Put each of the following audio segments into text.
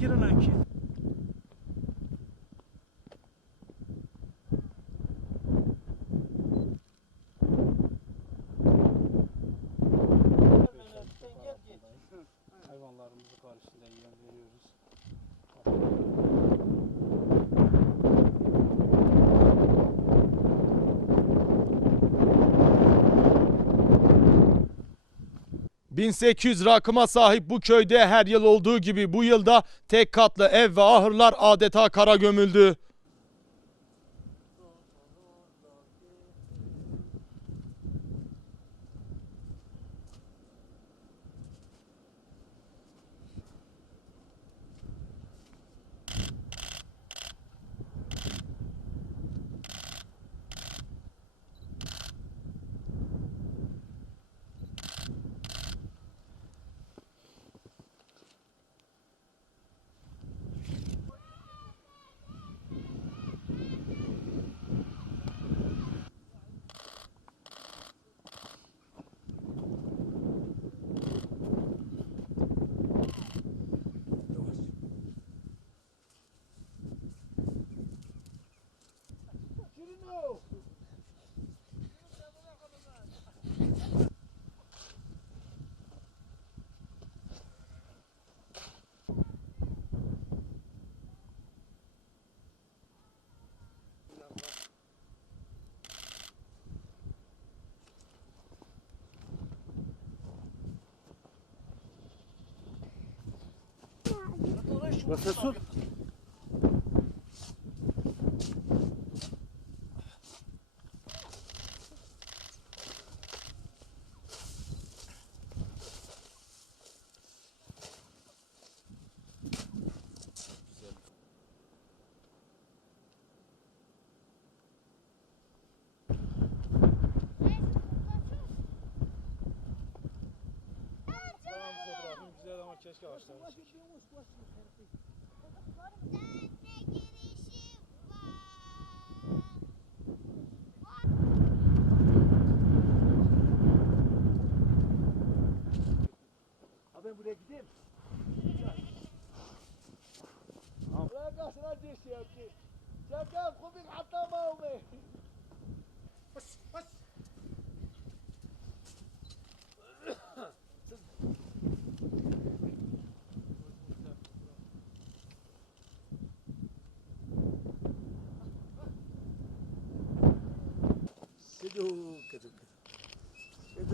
Get an ki. 1800 rakıma sahip bu köyde her yıl olduğu gibi bu yılda tek katlı ev ve ahırlar adeta kara gömüldü. Nasılsın? keşke ağaçlar. Abi ben buraya gideyim. لا قاصر اديش يا ابني شباب خذك حتى ما هو Bas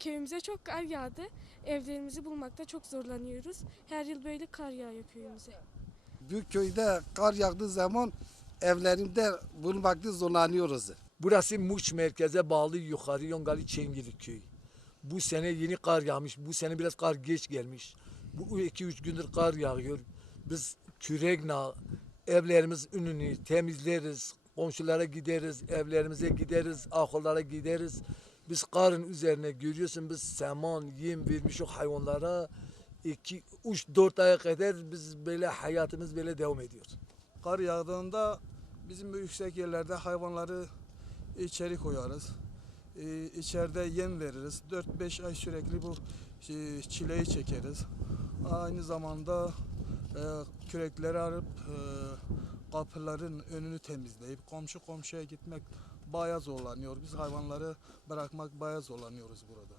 Köyümüze çok kar yağdı. Evlerimizi bulmakta çok zorlanıyoruz. Her yıl böyle kar yağıyor köyümüze. Büyük köyde kar yağdığı zaman evlerinde bulmakta zorlanıyoruz. Burası Muş merkeze bağlı yukarı Yongali Çengili köyü. Bu sene yeni kar yağmış. Bu sene biraz kar geç gelmiş. Bu iki üç gündür kar yağıyor. Biz kürekle evlerimiz önünü temizleriz. Komşulara gideriz, evlerimize gideriz, ahırlara gideriz. Biz karın üzerine görüyorsun biz saman, yem vermiş o hayvanlara. iki, üç, dört aya kadar biz böyle hayatımız böyle devam ediyor. Kar yağdığında bizim bu yüksek yerlerde hayvanları içeri koyarız. Ee, içeride yem veririz. 4-5 ay sürekli bu e, çileyi çekeriz. Aynı zamanda e, kürekleri arıp e, kapıların önünü temizleyip komşu komşuya gitmek bayağı zorlanıyor. Biz hayvanları bırakmak bayağı zorlanıyoruz burada.